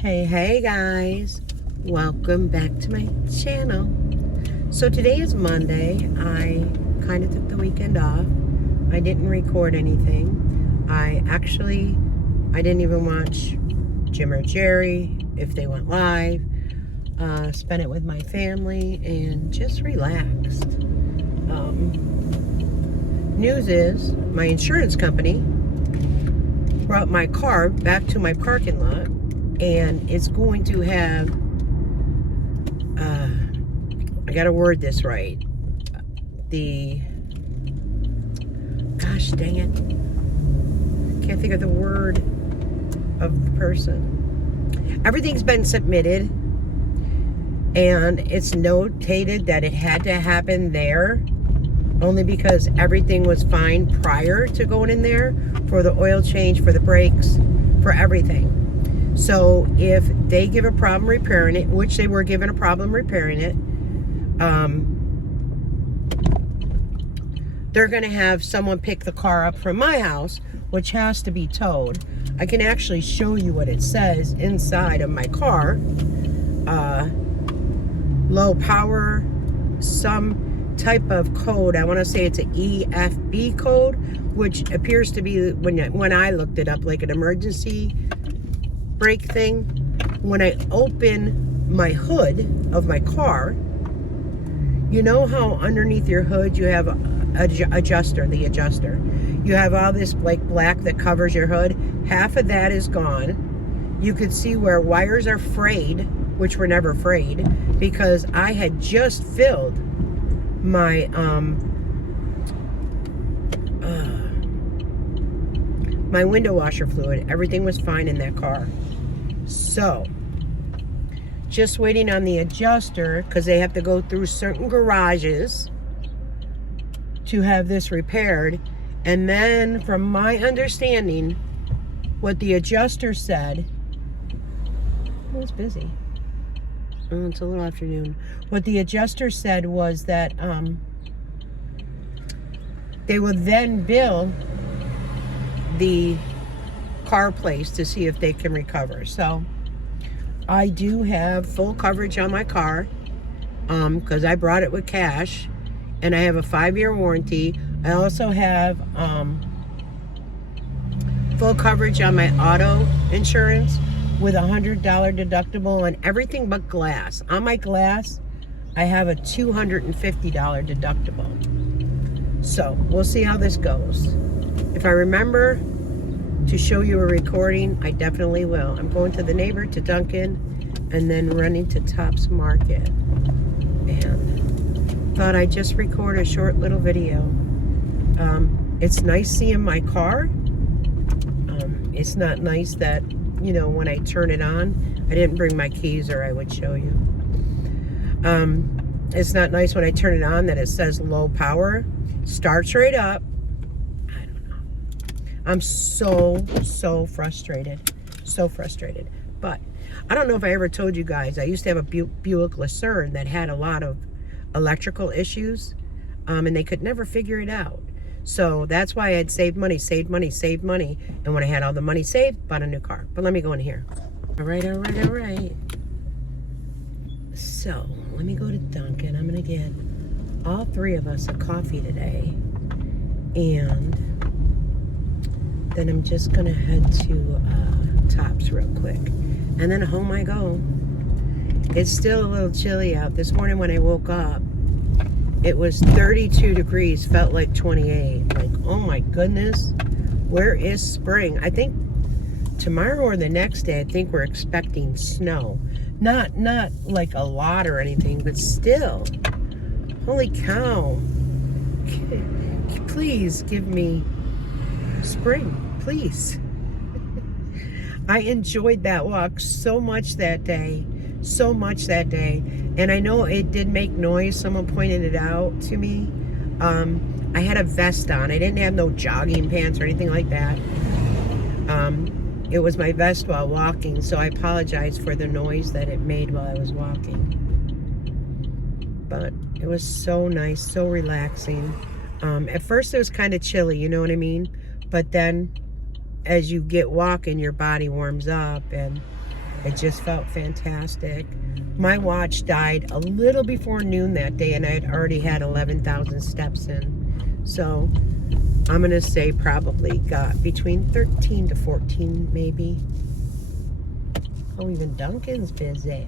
Hey guys, welcome back to my channel. So today is Monday. I kind of took the weekend off. I didn't record anything. I didn't even watch Jim or Jerry if they went live. Spent it with my family and just relaxed. News is my insurance company brought my car back to my parking lot, and it's going to have, I gotta word this right, gosh dang it, can't think of the word of the person. Everything's been submitted, and it's notated that it had to happen there, only because everything was fine prior to going in there for the oil change, for the brakes, for everything. So if they give a problem repairing it, which they were given a problem repairing it, they're going to have someone pick the car up from my house, which has to be towed. I can actually show you what it says inside of my car. Low power, some type of code. I want to say it's an EFB code, which appears to be, when I looked it up, like an emergency brake thing. When I open my hood of my car, you know how underneath your hood you have the adjuster. You have all this like black that covers your hood. Half of that is gone. You could see where wires are frayed, which were never frayed, because I had just filled my my window washer fluid. Everything was fine in that car. So just waiting on the adjuster, because they have to go through certain garages to have this repaired. And then from my understanding, what the adjuster said, oh, it's busy. Oh, it's a little afternoon. What the adjuster said was that they will then bill the car place to see if they can recover. So I do have full coverage on my car, because I brought it with cash, and I have a 5-year warranty. I also have full coverage on my auto insurance with a $100 deductible on everything but glass. On my glass, I have a $250 deductible. So we'll see how this goes. If I remember to show you a recording, I definitely will. I'm going to the neighbor, to Duncan, and then running to Tops Market. And thought I'd just record a short little video. It's nice seeing my car. It's not nice that, you know, when I turn it on, I didn't bring my keys or I would show you. It's not nice when I turn it on that it says low power. Starts right up. I don't know. I'm so frustrated. So frustrated. But I don't know if I ever told you guys, I used to have a Buick Lucerne that had a lot of electrical issues, and they could never figure it out. So that's why I had saved money. And when I had all the money saved, bought a new car. But let me go in here. All right. So let me go to Dunkin'. I'm going to get all 3 of us a coffee today. And then I'm just going to head to Tops real quick. And then home I go. It's still a little chilly out. This morning when I woke up, it was 32 degrees, felt like 28. Like, oh my goodness, where is spring? I think tomorrow or the next day, I think we're expecting snow. Not like a lot or anything, but still, holy cow. Please give me spring, please. I enjoyed that walk so much that day. And I know it did make noise. Someone pointed it out to me. I had a vest on. I didn't have no jogging pants or anything like that. It was my vest while walking, so I apologize for the noise that it made while I was walking. But it was so nice, so relaxing. At first it was kind of chilly, you know what I mean? But then as you get walking, your body warms up, and It just felt fantastic. My watch died a little before noon that day, and I had already had 11,000 steps in. So I'm going to say probably got between 13 to 14 maybe. Oh, even Duncan's busy.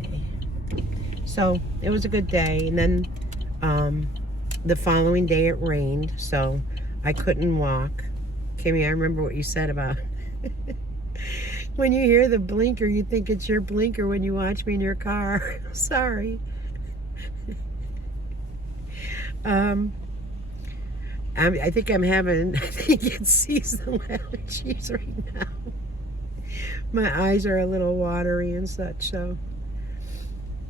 So it was a good day. And then the following day it rained, so I couldn't walk. Kimmy, I remember what you said about when you hear the blinker, you think it's your blinker when you watch me in your car. Sorry. I think it's seasonal allergies right now. My eyes are a little watery and such, so.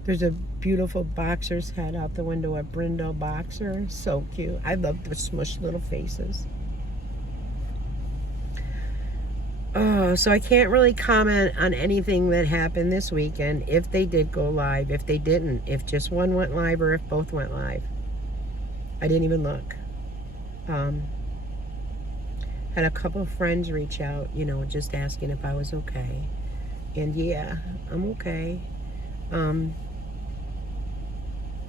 There's a beautiful boxer's head out the window, a brindle boxer. So cute. I love the smushed little faces. Oh, so I can't really comment on anything that happened this weekend, if they did go live, if they didn't, if just one went live or if both went live. I didn't even look. Had a couple of friends reach out, you know, just asking if I was okay. And yeah, I'm okay.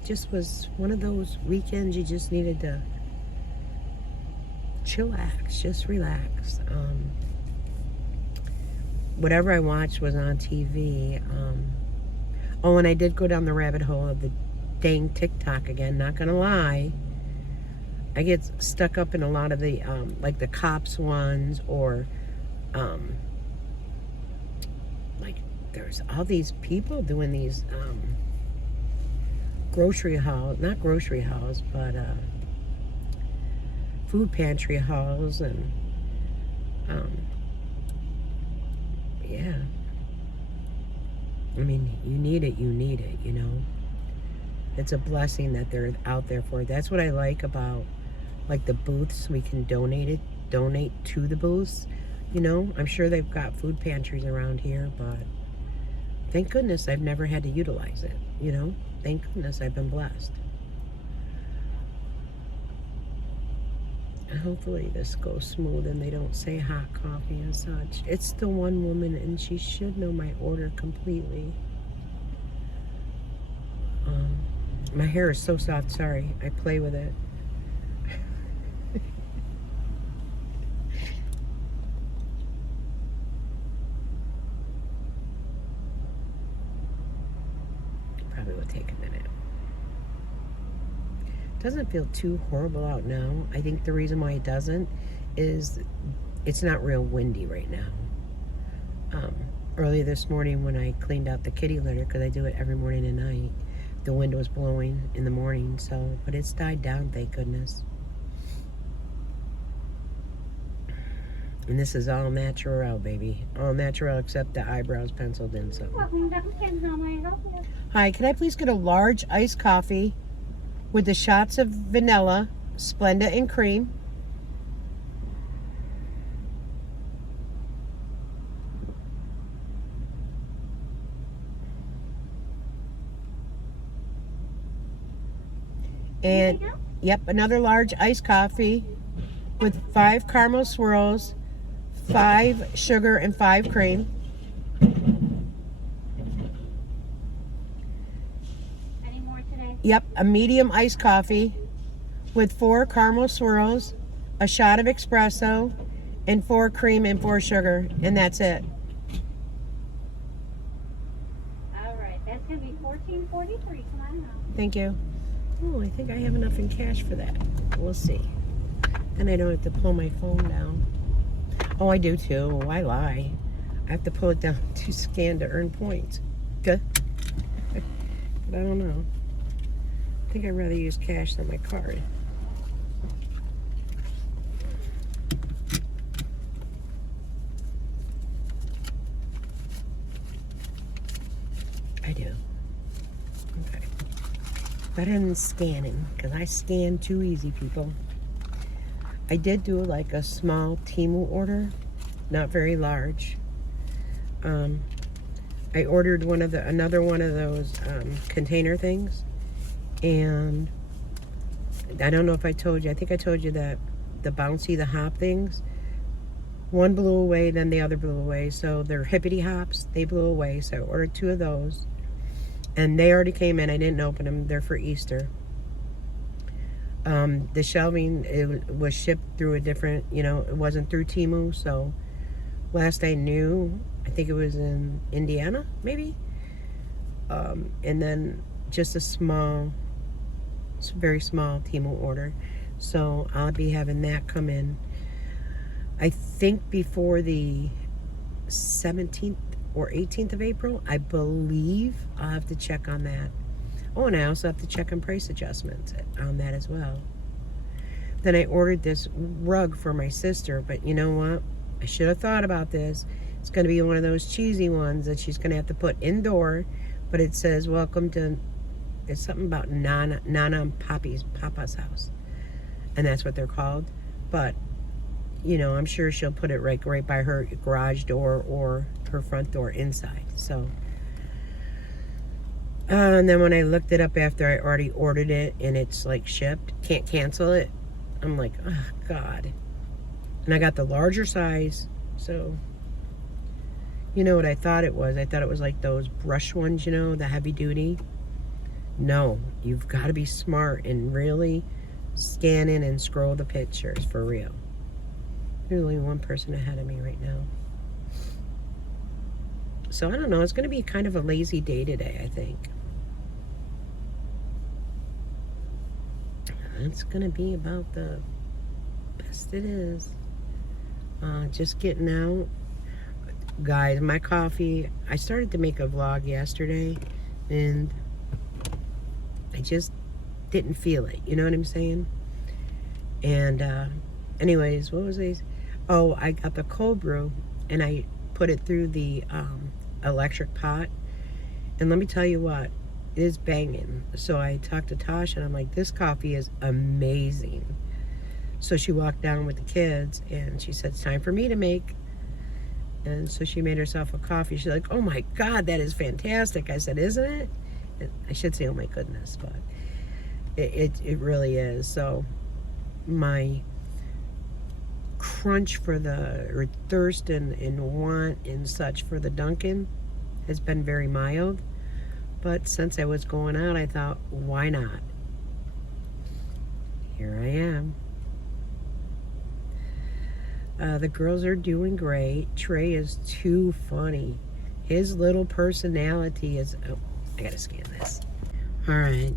Just was one of those weekends you just needed to chillax, just relax. Whatever I watched was on TV. Oh, and I did go down the rabbit hole of the dang TikTok again, not gonna lie. I get stuck up in a lot of the, like the cops ones, or, like there's all these people doing these, grocery hauls, not grocery hauls, but food pantry hauls, and yeah. I mean, you need it, you know. It's a blessing that they're out there for it. That's what I like about, like, the booths. We can donate to the booths, you know. I'm sure they've got food pantries around here, but thank goodness I've never had to utilize it, you know. Thank goodness I've been blessed. And hopefully this goes smooth and they don't say hot coffee and such. It's the one woman and she should know my order completely. My hair is so soft, sorry. I play with it. Probably will take a minute. Doesn't feel too horrible out now. I think the reason why it doesn't is it's not real windy right now. Early this morning when I cleaned out the kitty litter, because I do it every morning and night, the wind was blowing in the morning, so, but it's died down, thank goodness. And this is all natural, baby. All natural except the eyebrows penciled in, so. Hi, can I please get a large iced coffee with the shots of vanilla, Splenda, and cream? And, yep, another large iced coffee with 5 caramel swirls, 5 sugar, and 5 cream. Any more today? Yep, a medium iced coffee with 4 caramel swirls, a shot of espresso, and 4 cream and 4 sugar, and that's it. All right, that's gonna be $14.43. Come on now. Thank you. Oh, I think I have enough in cash for that. We'll see. Then I don't have to pull my phone down. Oh, I do too. I lie. I have to pull it down to scan to earn points. Good. But I don't know. I think I'd rather use cash than my card. I do. Okay. Better than scanning, because I scan too easy, people. I did do like a small Temu order, not very large. I ordered another one of those container things, and I don't know if I told you. I think I told you that the hop things. One blew away, then the other blew away. So they're hippity hops. They blew away. So I ordered 2 of those. And they already came in. I didn't open them. They're for Easter. The shelving, it was shipped through a different, it wasn't through Temu. So last I knew, I think it was in Indiana, maybe. And then just a very small Temu order. So I'll be having that come in, I think, before the 17th or 18th of April, I believe. I'll have to check on that. Oh, and I also have to check on price adjustments on that as well. Then I ordered this rug for my sister, but you know what? I should have thought about this. It's going to be one of those cheesy ones that she's going to have to put indoor, but it says, welcome to, it's something about Nana Papa's house. And that's what they're called. But, I'm sure she'll put it right by her garage door or her front door inside. So, and then when I looked it up after I already ordered it and it's like shipped, can't cancel it. I'm like, oh God. And I got the larger size. So, you know what I thought it was? I thought it was like those brush ones, the heavy duty. No, you've got to be smart and really scan in and scroll the pictures for real. There's only one person ahead of me right now. So I don't know. It's going to be kind of a lazy day today, I think. It's going to be about the best it is. Just getting out. Guys, my coffee. I started to make a vlog yesterday, and I just didn't feel it. You know what I'm saying? And anyways, what was I? Oh, I got the cold brew, and I put it through the electric pot. And let me tell you what, it is banging. So I talked to Tasha, and I'm like, this coffee is amazing. So she walked down with the kids, and she said, it's time for me to make. And so she made herself a coffee. She's like, oh my God, that is fantastic. I said, isn't it? I should say, oh my goodness, but it really is. So my crunch for or thirst and want and such for the Dunkin' has been very mild. But since I was going out, I thought, why not? Here I am. The girls are doing great. Trey is too funny. His little personality is... Oh, I gotta scan this. All right.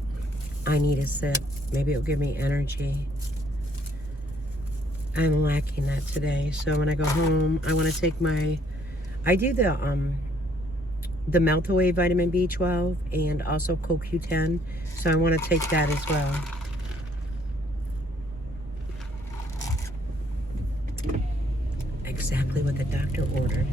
I need a sip. Maybe it'll give me energy. I'm lacking that today. So when I go home, I want to take my... I do the Melt Away Vitamin B12 and also CoQ10. So I want to take that as well. Exactly what the doctor ordered.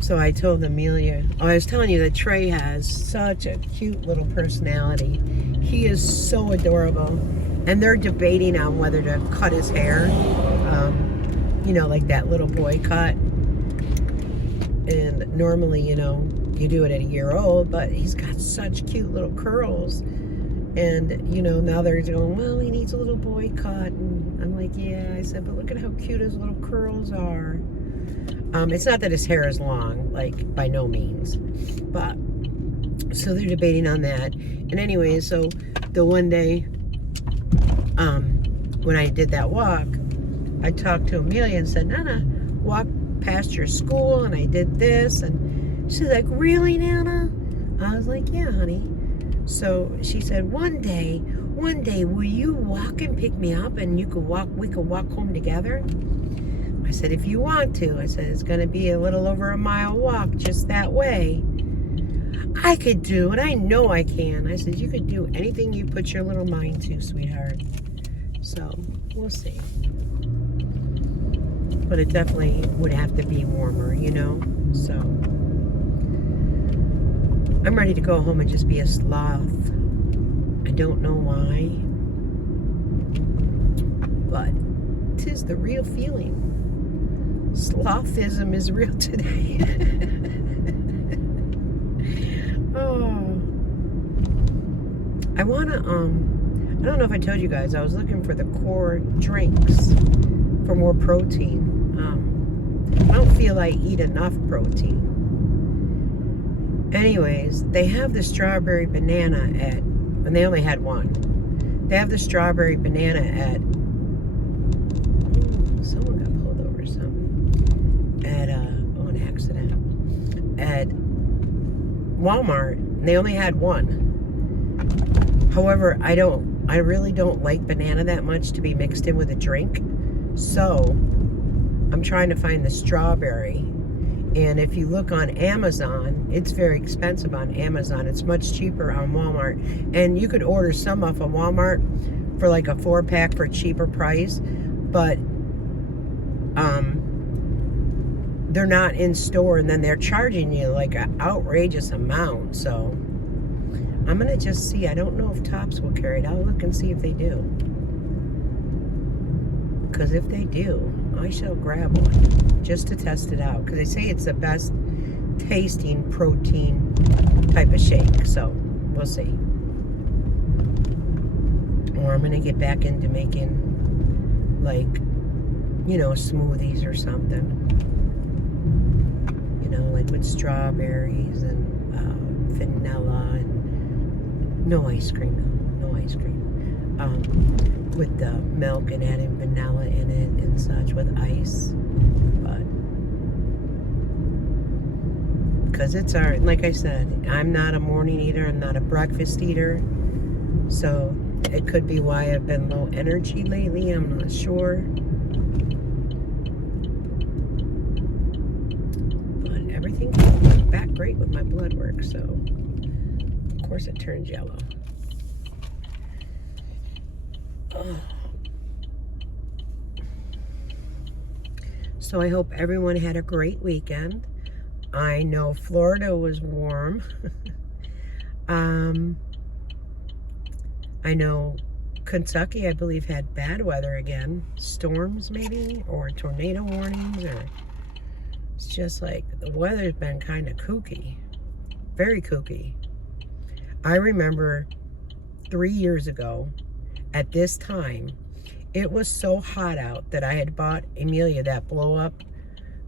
So I told Amelia, I was telling you that Trey has such a cute little personality. He is so adorable. And they're debating on whether to cut his hair. Like that little boy cut. And normally, you do it at a year old, but he's got such cute little curls. And, now they're going, well, he needs a little boy cut. And I'm like, yeah. I said, but look at how cute his little curls are. It's not that his hair is long, like, by no means. But, so they're debating on that. And anyway, so the one day, when I did that walk, I talked to Amelia and said, Nana, walk past your school, and I did this. And she's like, really, Nana? I was like, yeah, honey. So she said, one day, will you walk and pick me up, and we could walk home together? I said, if you want to. I said, it's going to be a little over a mile walk just that way. I could do it. I know I can. I said, you could do anything you put your little mind to, sweetheart. So, we'll see. But it definitely would have to be warmer, So, I'm ready to go home and just be a sloth. I don't know why. But 'tis the real feeling. Slothism is real today. Oh. I want to, I don't know if I told you guys, I was looking for the core drinks for more protein. I don't feel I eat enough protein. Anyways, they have the strawberry banana and they only had one. They have the strawberry banana at, someone got pulled over or something. At, an accident. At Walmart, and they only had one. However, I really don't like banana that much to be mixed in with a drink. So, I'm trying to find the strawberry. And if you look on Amazon, it's very expensive on Amazon. It's much cheaper on Walmart. And you could order some off of Walmart for like a 4-pack for a cheaper price. But they're not in store, and then they're charging you like an outrageous amount. So I'm going to just see. I don't know if Tops will carry it. I'll look and see if they do. Because if they do, I shall grab one just to test it out. Because they say it's the best tasting protein type of shake. So we'll see. Or I'm going to get back into making like, you know, smoothies or something. You know, like with strawberries and vanilla and no ice cream. With the milk and adding vanilla in it and such with ice. But because it's like I said, I'm not a morning eater, I'm not a breakfast eater. So it could be why I've been low energy lately, I'm not sure. But everything came back great with my blood work, so of course it turned yellow. So I hope everyone had a great weekend. I know Florida was warm. I know Kentucky, I believe, had bad weather again. Storms maybe, or tornado warnings, or it's just like the weather's been kind of kooky. Very kooky. I remember 3 years ago, at this time, it was so hot out that I had bought Amelia that blow-up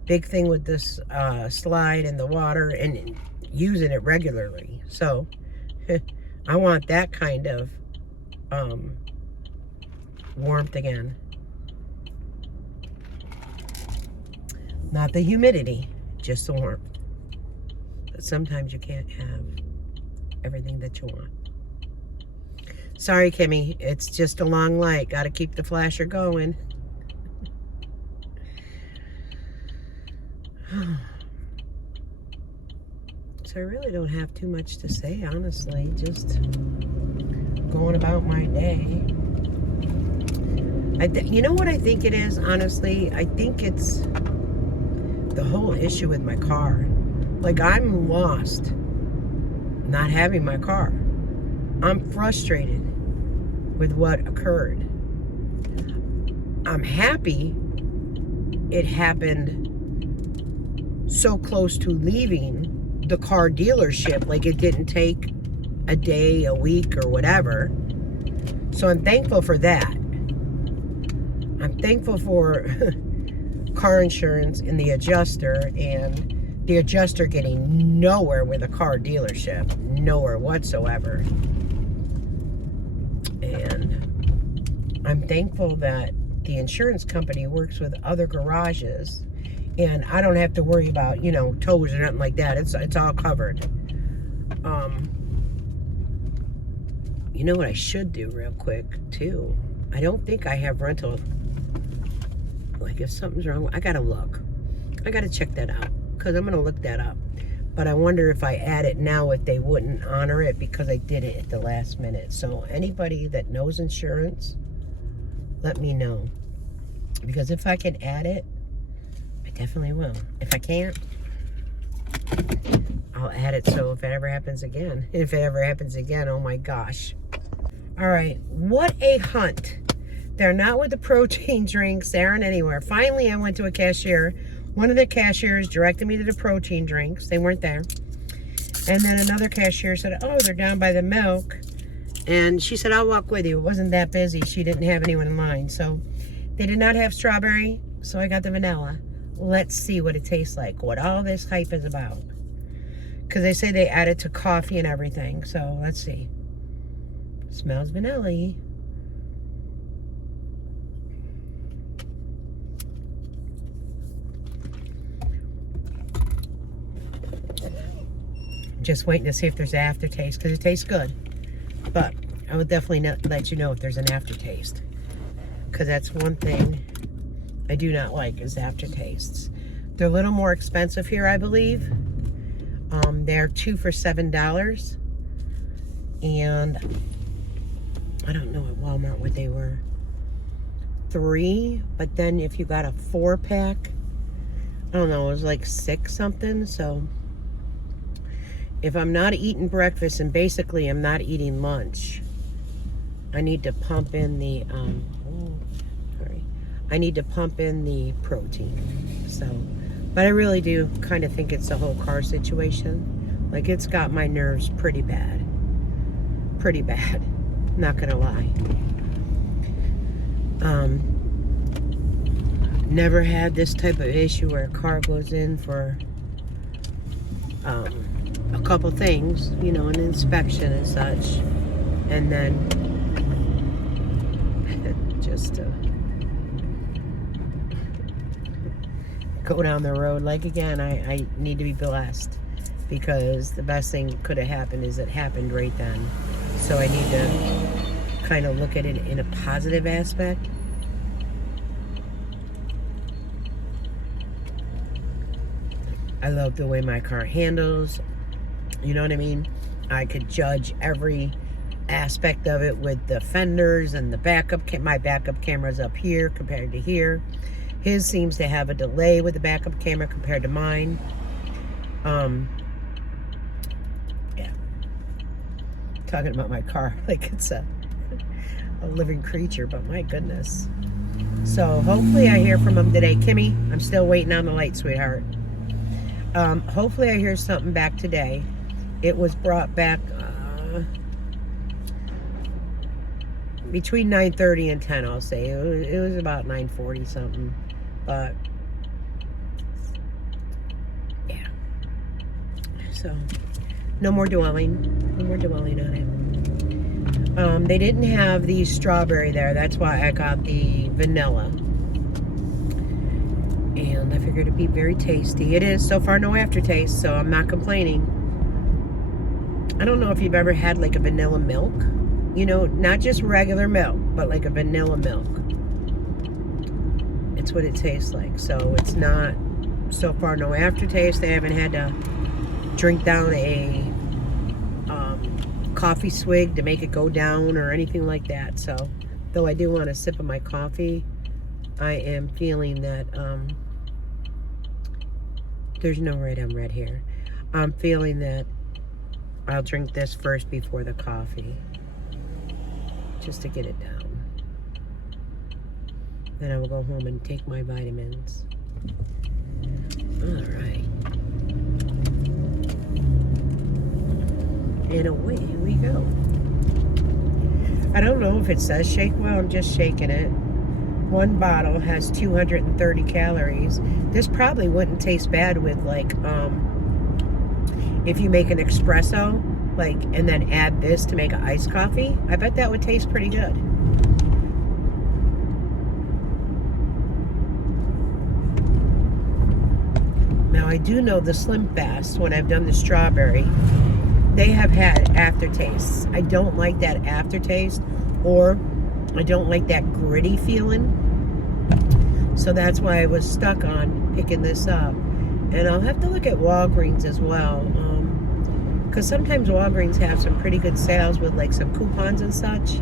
big thing with this slide in the water and using it regularly. So, I want that kind of warmth again. Not the humidity, just the warmth. But sometimes you can't have everything that you want. Sorry, Kimmy. It's just a long light. Got to keep the flasher going. So I really don't have too much to say, honestly. Just going about my day. You know what I think it is, honestly? I think it's the whole issue with my car. Like, I'm lost not having my car. I'm frustrated with what occurred. I'm happy it happened so close to leaving the car dealership. Like, it didn't take a day, a week, or whatever. So I'm thankful for that. I'm thankful for car insurance and the adjuster, and the adjuster getting nowhere with a car dealership. Nowhere whatsoever. And I'm thankful that the insurance company works with other garages, and I don't have to worry about, you know, tows or nothing like that. It's all covered. You know what I should do real quick too? I don't think I have rental. Like, if something's wrong, I gotta look. I gotta check that out, because I'm gonna look that up. But I wonder if I add it now, if they wouldn't honor it, because I did it at the last minute. So anybody that knows insurance, let me know. Because if I can add it, I definitely will. If I can't, I'll add it, so if it ever happens again. If it ever happens again, oh my gosh. All right, what a hunt. They're not with the protein drinks. They aren't anywhere. Finally, I went to a cashier. One of the cashiers directed me to the protein drinks. They weren't there. And then another cashier said, oh, they're down by the milk. And she said, I'll walk with you. It wasn't that busy. She didn't have anyone in line. So they did not have strawberry, so I got the vanilla. Let's see what it tastes like, what all this hype is about. Because they say they add it to coffee and everything. So let's see. Smells vanilla-y. Just waiting to see if there's an aftertaste, because it tastes good. But I would definitely not let you know if there's an aftertaste, because that's one thing I do not like is aftertastes. They're a little more expensive here, I believe. They're 2 for $7, and I don't know at Walmart what they were. 3, but then if you got a 4-pack, I don't know, it was like 6 something. So if I'm not eating breakfast, and basically I'm not eating lunch, I need to pump in the I need to pump in the protein. So, but I really do kind of think it's the whole car situation. Like, it's got my nerves pretty bad. Pretty bad. Not gonna lie. Never had this type of issue where a car goes in for a couple things, you know, an inspection and such, and then just go down the road. Like, again, I need to be blessed, because the best thing that could have happened is it happened right then. So I need to kind of look at it in a positive aspect. I love the way my car handles. You know what I mean? I could judge every aspect of it with the fenders and the backup. My backup camera's up here compared to here. His seems to have a delay with the backup camera compared to mine. Yeah. Talking about my car like it's a living creature, but my goodness. So hopefully I hear from him today. Kimmy, I'm still waiting on the light, sweetheart. Hopefully I hear something back today. It was brought back between 9:30 and 10, I'll say. It was about 9:40 something. But yeah. So no more dwelling. No more dwelling on it. They didn't have the strawberry there. That's why I got the vanilla. And I figured it'd be very tasty. It is. So far, no aftertaste, so I'm not complaining. I don't know if you've ever had like a vanilla milk. You know, not just regular milk, but like a vanilla milk. It's what it tastes like. So it's not, so far, no aftertaste. They haven't had to drink down a coffee swig to make it go down or anything like that. So, though I do want a sip of my coffee, I am feeling that there's no right on red here. I'm feeling that I'll drink this first before the coffee, just to get it down. Then I will go home and take my vitamins. All right. And away we go. I don't know if it says shake well. I'm just shaking it. One bottle has 230 calories. This probably wouldn't taste bad with, like, if you make an espresso, like, and then add this to make an iced coffee. I bet that would taste pretty good. Now, I do know the Slim Fast, when I've done the strawberry, they have had aftertastes. I don't like that aftertaste, or I don't like that gritty feeling. So that's why I was stuck on picking this up. And I'll have to look at Walgreens as well. Because sometimes Walgreens have some pretty good sales with like some coupons and such.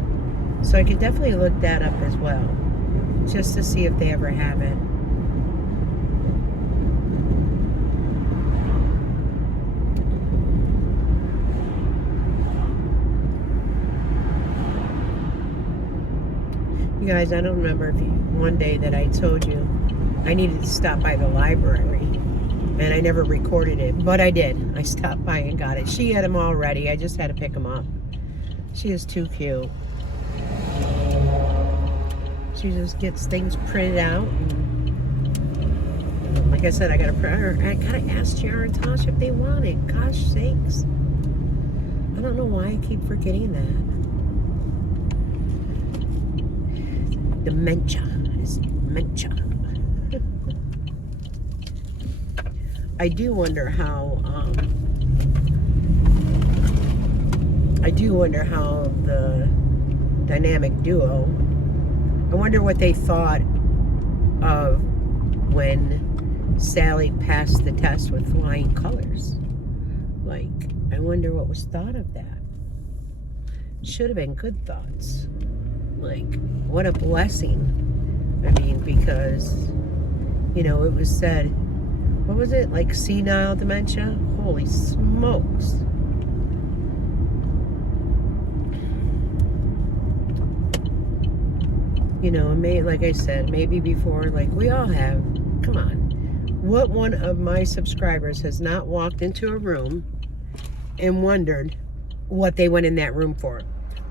So I could definitely look that up as well. Just to see if they ever have it. You guys, I don't remember if one day that I told you I needed to stop by the library, and I never recorded it, but I did. I stopped by and got it. She had them all ready. I just had to pick them up. She is too cute. She just gets things printed out. And like I said, I got to print her. I gotta ask Jar and Tosh if they want it. Gosh sakes. I don't know why I keep forgetting that. Dementia is dementia. I do wonder how the dynamic duo, I wonder what they thought of when Sally passed the test with flying colors. Like, I wonder what was thought of that. Should have been good thoughts. Like, what a blessing. I mean, because, you know, it was said, what was it? Like senile dementia? Holy smokes. You know, like I said, maybe before, like we all have. Come on. What one of my subscribers has not walked into a room and wondered what they went in that room for?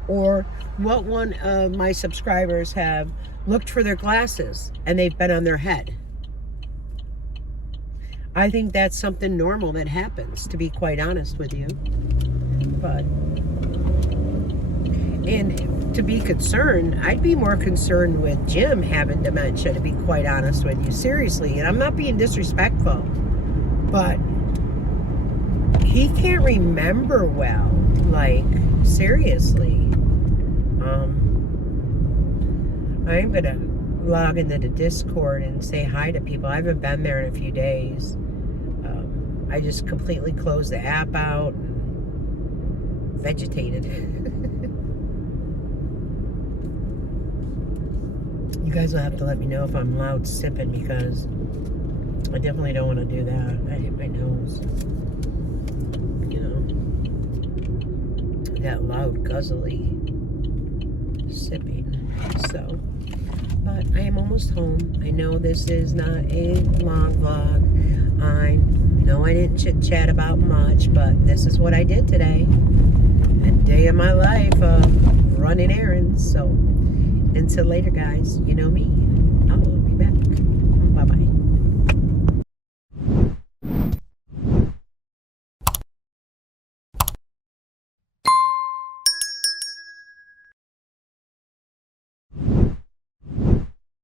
Or what one of my subscribers have looked for their glasses and they've been on their head? I think that's something normal that happens, to be quite honest with you. But, and to be concerned, I'd be more concerned with Jim having dementia, to be quite honest with you. Seriously, and I'm not being disrespectful, but he can't remember well. Like, seriously. I'm going to log into the Discord and say hi to people. I haven't been there in a few days. I just completely closed the app out and vegetated. You guys will have to let me know if I'm loud sipping, because I definitely don't want to do that. I hit my nose. You know, that loud guzzly sipping. So, but I am almost home. I know this is not a long vlog. I know I didn't chit chat about much, but this is what I did today. A day of my life of running errands. So until later, guys, you know me. I will be back. Bye-bye.